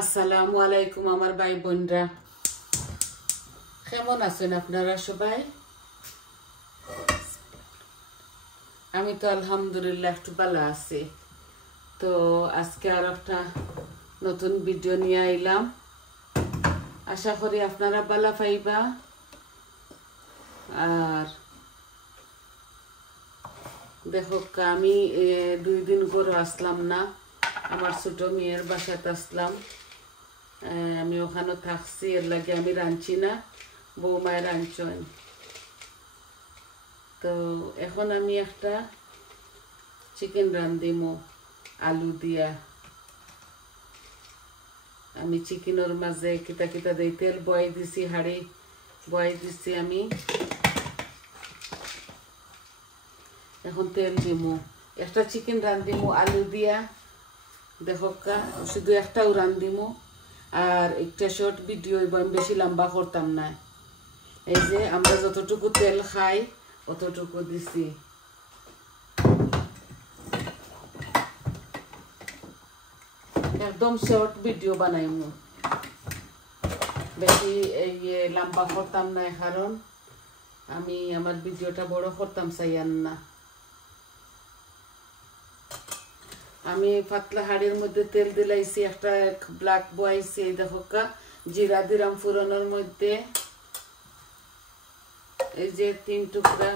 আসসালামু আলাইকুম আমার ভাই বোনরা, কেমন আছেন আপনারা সবাই? আমি তো আলহামদুলিল্লাহ একটু ভালো আছি। তো আজকে আর একটা নতুন ভিডিও নিয়ে আইলাম। আশা করি আপনারা ভালো পাইবা। আর দেখো আমি 2 দিন করে আসলাম না, আমার ছোট মেয়ের বাসাতে আসলাম। আমি ওখানে থাকছি, এর লাগে আমি রাঁধছি না, বৌমায় রাঁধছেন। তো এখন আমি একটা চিকেন রাঁধিমো আলু দিয়া। আমি চিকেনের মাঝে কিতা কিতা দিই, তেল বয়াই দিছি, হাঁড়ি বয়াই দিছি আমি। এখন তেল দিমু, একটা চিকেন রাঁধিমু আলু দিয়া। দেখো শুধু একটাও রাঁধিমু, আর একটা শর্ট ভিডিও আমি বেশি লম্বা করতাম না। এই যে আমরা যতটুকু তেল খাই অতটুকু দিছি। একদম শর্ট ভিডিও বানাইমু, বেশি লম্বা করতাম না, কারণ আমি আমার ভিডিওটা বড় করতাম চাইয়ান না। আমি পাতলা হাড়ির মধ্যে তেল দিলাইছি, একটা ব্ল্যাক বয়াইছি। এই দেখো জিরা দিলাম ফুরনের মধ্যে, এই যে 3 টুকরা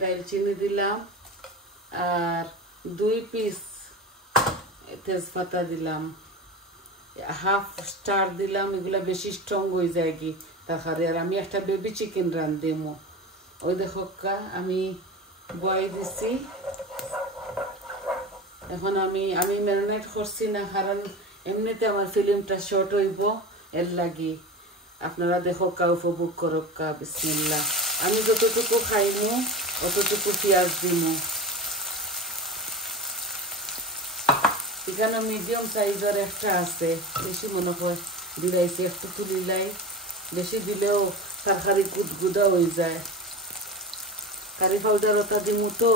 দারচিনি দিলাম, আর 2 পিস তেজপাতা দিলাম, হাফ স্টার দিলাম। এগুলা বেশি স্ট্রং হয়ে যায় কি তারপরে। আর আমি একটা বেবি চিকেন রাঁধবো। ওই দেখো আমি বয়াই দিছি। এখন আমি ম্যারিনেট করছি না, কারণ এমনিতে আমার ফিল্মটা শর্ট হইব, এর লাগি। আপনারা দেখো উপভোগ করো। বিসমিল্লাহ। আমি যতটুকু খাইমু অতটুকু পেঁয়াজ দিমু। এখানে মিডিয়াম সাইজের একটা আছে, বেশি মনে হয় দিলাইছি, একটু তুলিলাই। বেশি দিলেও তরকারি গুদগুদা হয়ে যায়। কারি পাউডার ওটা দিমু তো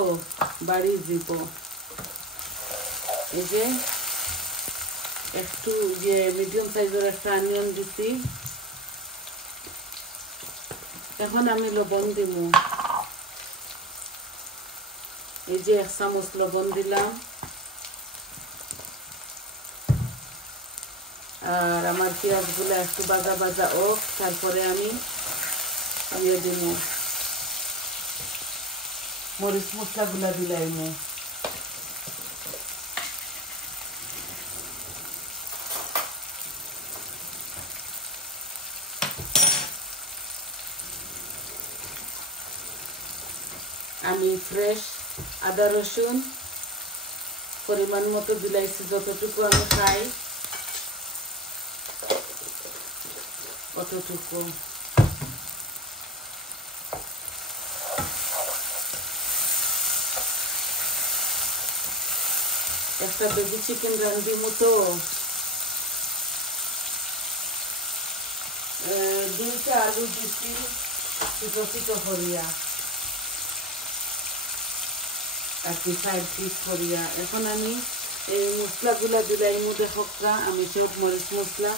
বাড়ি দিব। এই যে একটু মিডিয়াম সাইজের একটা অনিয়ন দিছি। এখন আমি লবণ দিমু, এই যে 1 চামচ লবণ দিলাম। আর আমার পেঁয়াজগুলো একটু ভাজা ভাজা হোক, তারপরে আমি দিমু মরিচ মশলাগুলা দিলাইমু। আমি ফ্রেশ আদা রসুন পরিমাণ মতো দিলাইছি, যতটুকু আমি খাই অতটুকু। একটা বেবি চিকেন রাঁধিমু তো 2টা আলু দিছি ছোট ছোট করিয়া, আর কি 5 পিস করিয়া। এখন আমি এই মশলাগুলা দিলাইমু। দেখো আমি সব মরিচ মশলা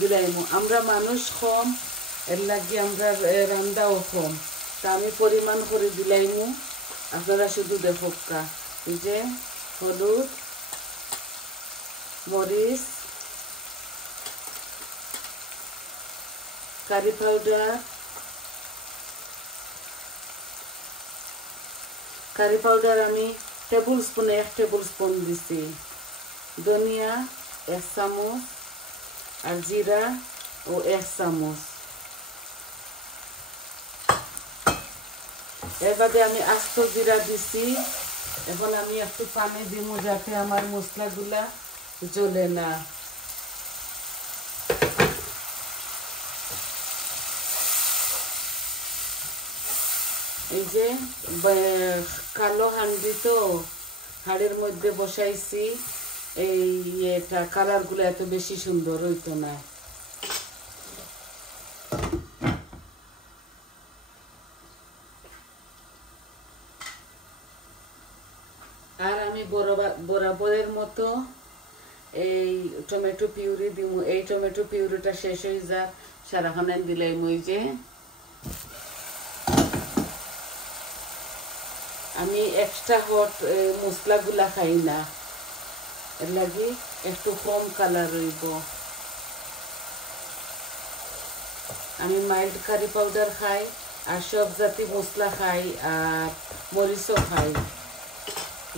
দিলাইমু। আমরা মানুষ কম, এর লাগে আমরা রান্দাও কম, তা আমি পরিমাণ করে দিলাইমু। আপনারা শুধু দেখো এই যে হলুদ, মরিচ, কারি পাউডার, আমি টেবিল স্পুনে 1 টেবিল স্পুন দিছি, ধনিয়া 1 চামচ, আর জিরা ও 1 চামচ। এর বাদে আমি আস্ত জিরা দিছি। এখন আমি একটু পানি দিব, যাতে আমার মশলাগুলা জ্বলে না। এই যে কালো হান্ডি তো, হাড়ের মধ্যে বসাইছি। এই এটা কালারগুলো এত বেশি সুন্দর হইতো না। আর আমি বরাবরের মতো এই টমেটো পিউরি দিব। এই টমেটো পিউরিটা শেষ হয়ে যাক সারাখানে দিলাই মই যে আমি এক্সট্রা হট মশলাগুলা খাই না, এর লাগি একটু কম কালার হইব। আমি মাইল্ড কারি পাউডার খাই আর সব জাতি মশলা খাই আর মরিচও খাই।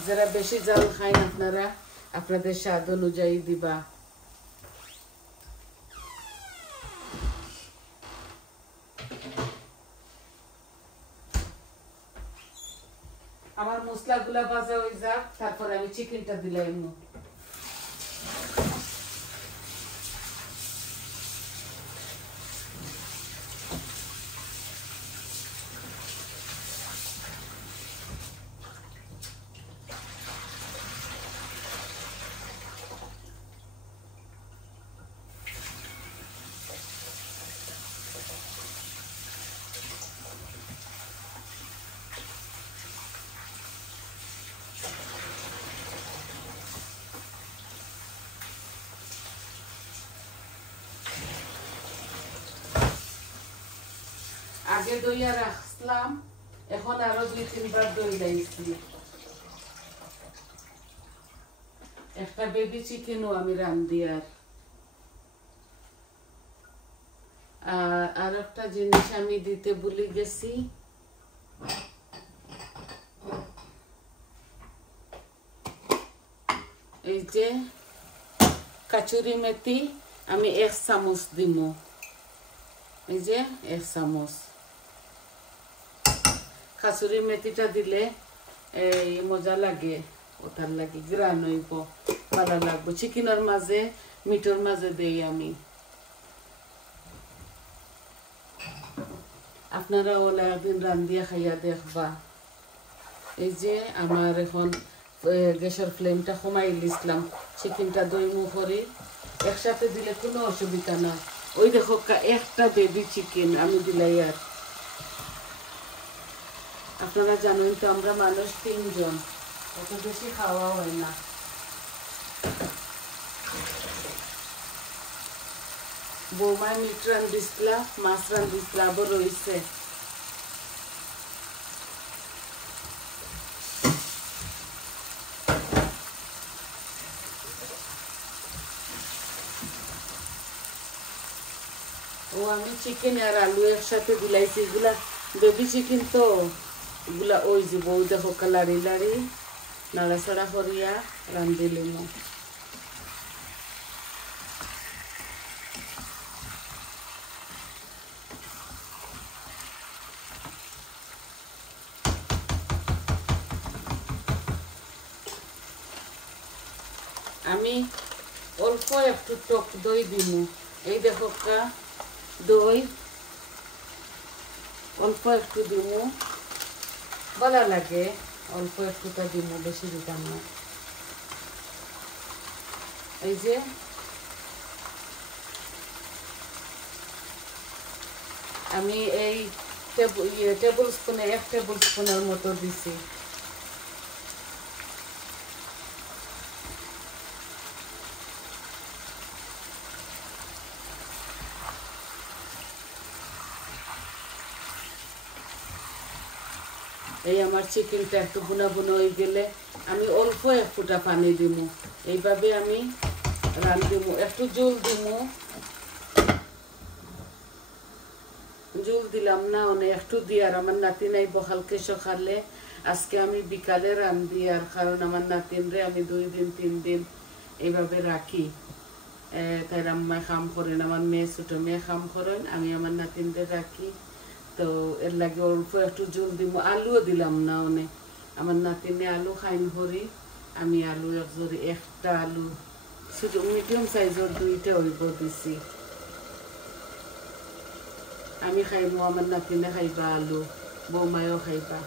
যারা বেশি জাল খাই আপনারা আপনাদের স্বাদ অনুযায়ী দিবা। আমার মশলাগুলা ভাজা হয়ে যাক, তারপরে আমি চিকেনটা দিলাম। আগে দইয়া রাখলাম, এখন আরো 2-3 বার দই লাইছি। একটা বেবি চিকেনও আমি রান্ধি। আর একটা জিনিস আমি দিতে ভুলে গেছি, এই যে কাচুরি মেথি আমি 1 চামচ দিব। এই যে 1 চামচ কাসুরি মেথিটা দিলে এই মজা লাগে, ওটার লাগে গ্রান হইব, ভালো লাগবে। চিকেনের মাঝে মিটর মাঝে দেই আমি। আপনারা ওলা একদিন রান্ধিয়া খাইয়া দেখবা। এই যে আমার এখন গ্যাসের ফ্লেমটা কমাই দিলাম, চিকেনটা দই মুখরি একসাথে দিলে কোনো অসুবিধা না। ওই দেখো একটা বেবি চিকেন আমি দিলাই। আর আপনারা জানেন তো আমরা মানুষ 3 জন, অত বেশি খাওয়া হয় না। বৌমায় মিট রান্ধিসলা, মাছ রান্ধিসলা, আবার রয়েছে। ও আমি চিকেন আর আলু একসাথে দিলাইছি। এগুলা বেবি চিকেন তো, এগুলা ওই যে বউ দেখো লাড়ি লাড়ি নাড়াচাড়া করিয়া রান্ধিলিম। আমি অল্প একটু টক দই দিব। এই দেখো দই অল্প একটু দিব, ভালো লাগে। অল্প একটুটা দিব, বেশি দিতাম না। এই যে আমি এই টেবিল স্পুনে 1 টেবিল স্পুনের মতো দিছি। এই আমার চিকেনটা একটু বুনা বুনা হয়ে গেলে আমি অল্প এক ফুটা পানি দিব। এইভাবে আমি রান্ধিব। একটু জল দিব, জল দিলাম না অনেক, একটু দিয়ে। আর আমার নাতি নাই বহালকে সকালে, আজকে আমি বিকালে রান্ধি। আর কারণ আমার নাতিনরে আমি 2 দিন 3 দিন এইভাবে রাখি, তাই আম্মায় কাম করেন, আমার মেয়ে ছোট মেয়ে কাম করেন, আমি আমার নাতিনদের রাখি। তো এর লাগে অল্প একটু জল দিব। আলুও দিলাম না অনেক, আমার নাতিনে আলু খাইন করি, আমি আলু একটা আলু ছোট মিডিয়াম সাইজের 2টা হইব দিছি। আমি খাইব, আমার নাতিনে খাইবা আলু, বৌমায়ও খাইবা।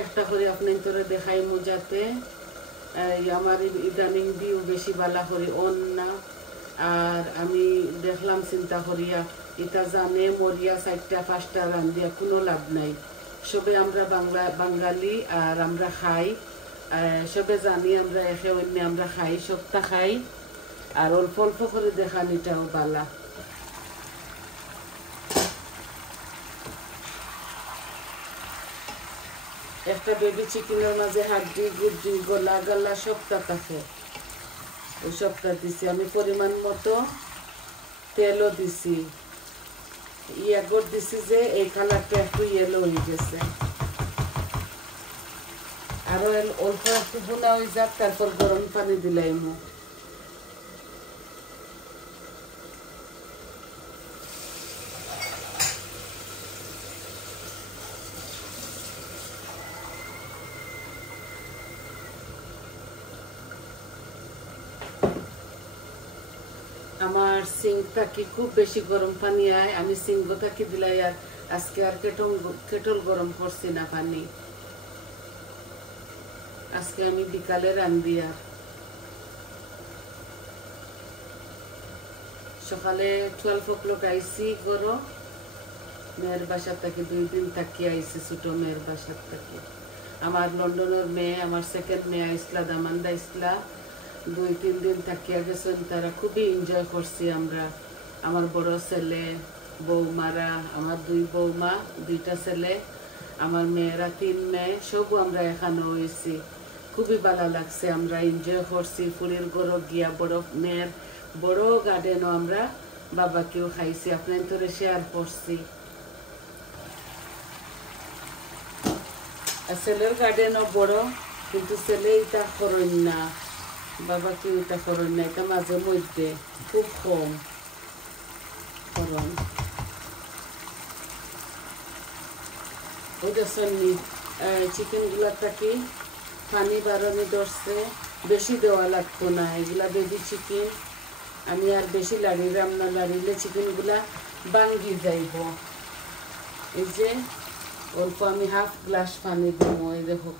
একটা করে আপনি তোরে দেখাইমু, যাতে আমার ইদানিং ভিউ বেশি বালা করি অন না। আর আমি দেখলাম চিন্তা করিয়া, এটা জানে মরিয়া 4টা 5টা রান্ধিয়া কোনো লাভ নাই। সবে আমরা বাঙালি আর আমরা খাই, সবে জানি আমরা একে অন্য আমরা খাই, সপ্তাহ খাই, আর অল্প অল্প করে দেখানিটাও বালা। একটা বেবি চিকেনের মাঝে হাড্ডি গুড্ডি গলা গালা সবটা থাকে, ওই সবটা দিছি আমি। পরিমাণ মতো তেলও দিছি, ইয়াগর দিছি যে এই কালারটা একটু ইয়েলো হয়ে গেছে। আরো অল্প একটু বোনা হয়ে যাক, তারপর গরম পানি দিলাইমু। আমার সিঙ্কটা কি খুব বেশি গরম পানি আয়, আমি সিঙ্গটা কি দিলাই। আর আজকে আর কেটল গরম করছি না পানি, আজকে আমি বিকালে রান্ধি। আর সকালে 12 o'clock আইসি গরো মেয়ের বাসার থেকে, 2 দিন থাকি আইসি ছোট মেয়ের বাসার থেকে। আমার লন্ডনের মেয়ে, আমার সেকেন্ড মেয়ে আইসলা, দামান্দা আইসলা, 2-3 দিন থাকিয়া গেছেন। তারা খুবই এনজয় করছি আমরা, আমার বড় ছেলে, বৌমারা, আমার 2 বৌমা, 2টা ছেলে, আমার মেয়েরা 3 মেয়ে, সবও আমরা এখানে হয়েছি। খুবই ভালো লাগছে, আমরা এনজয় করছি। ফুলের গড় গিয়া বড় মেয়ের বড় গার্ডেনও আমরা বাবাকেও খাইছি, আপনার তোরে শেয়ার করছি। ছেলের গার্ডেনও বড়, কিন্তু ছেলে এটা করেন না, বাবা কেউ এটা করেন না, এটা মাঝে মধ্যে খুব কম করন। ওইটা সন্নি চিকেনগুলাটা কি পানি বাড়ানি ধরছে, বেশি দেওয়া লাগতো না। এগুলা বেবি চিকেন, আমি আর বেশি লাড়িলাম না, লাড়িলে চিকেনগুলা ভাঙ্গি যাইব। এই যে অল্প আমি হাফ গ্লাস পানি দিব, এই দেখো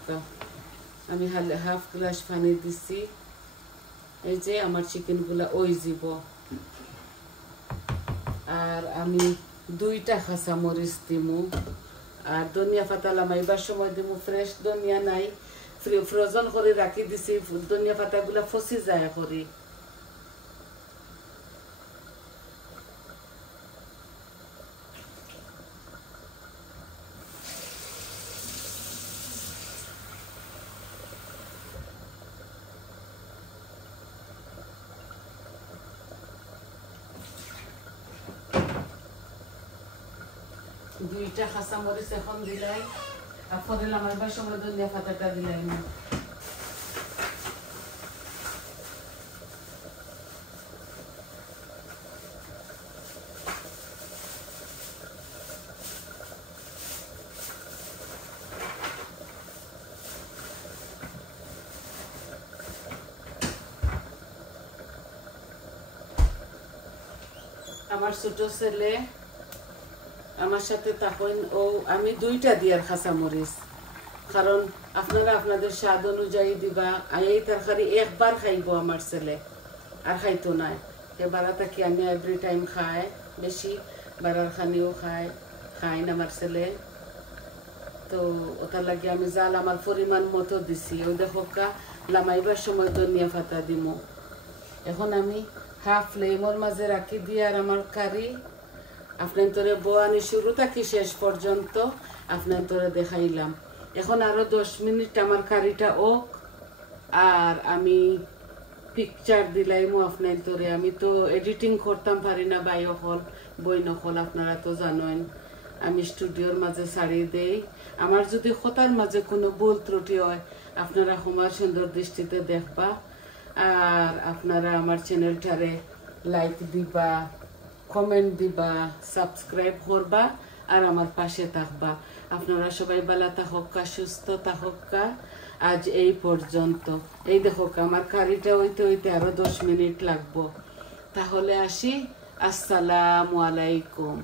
আমি হাফ গ্লাস পানি দিছি। এই যে আমার চিকেনগুলা ওই যাব। আর আমি 2টা কাঁচা মরিচ দিমু, আর ধনিয়া পাতা লামাইবার সময় দিমু। ফ্রেশ ধনিয়া নাই, ফ্রোজন করে রাখি দিছি, ধনিয়া পাতাগুলা ফসি যায় করি। দুইটা কাঁচা মরিচ এখন দিলাই, আর পরে লামাইবার সময় ধনিয়া পাতাটা দিলাই না। আমার ছোট ছেলে আমার সাথে তখন ও আমি 2টা দিয়ার কাঁচা মরিচ, কারণ আপনারা আপনাদের স্বাদ অনুযায়ী দিবা। এই তরকারি একবার খাইব আমার ছেলে, আর খাইতো না। এবারা থাকি আমি এভরি টাইম খাই, বেশি বাড়ার খানিও খাই না আমার ছেলে। তো ওটার লাগে আমি জাল আমার পরিমাণ মতো দিছি। ওই দেখো লামাইবার সময় ধনিয়া পাতা দিমু। এখন আমি হাফ ফ্লেমর মাঝে রাখি দিয়ে আর আমার কারি আপনার তোরে বোয়ানি শুরু থাকি শেষ পর্যন্ত আপনার তোরে দেখাইলাম। এখন আরো 10 মিনিট আমার কারিটা ওক, আর আমি পিকচার দিলাইমু আপনার তোরে। আমি তো এডিটিং করতাম পারি না, বাই হল বই নকল, আপনারা তো জানেন আমি স্টুডিওর মাঝে ছাড়ি দেই। আমার যদি কথার মাঝে কোনো ভুল ত্রুটি হয় আপনারা আমার সুন্দর দৃষ্টিতে দেখবা, আর আপনারা আমার চ্যানেলটারে লাইক দিবা, কমেন্ট দিবা, সাবস্ক্রাইব করবা, আর আমার পাশে থাকবা। আপনারা সবাই ভালো থাকা, সুস্থ থাকা। আজ এই পর্যন্ত। এই দেখো আমার কারিটা হইতে হইতে আরো 10 মিনিট লাগবো। তাহলে আসি, আসসালামু আলাইকুম।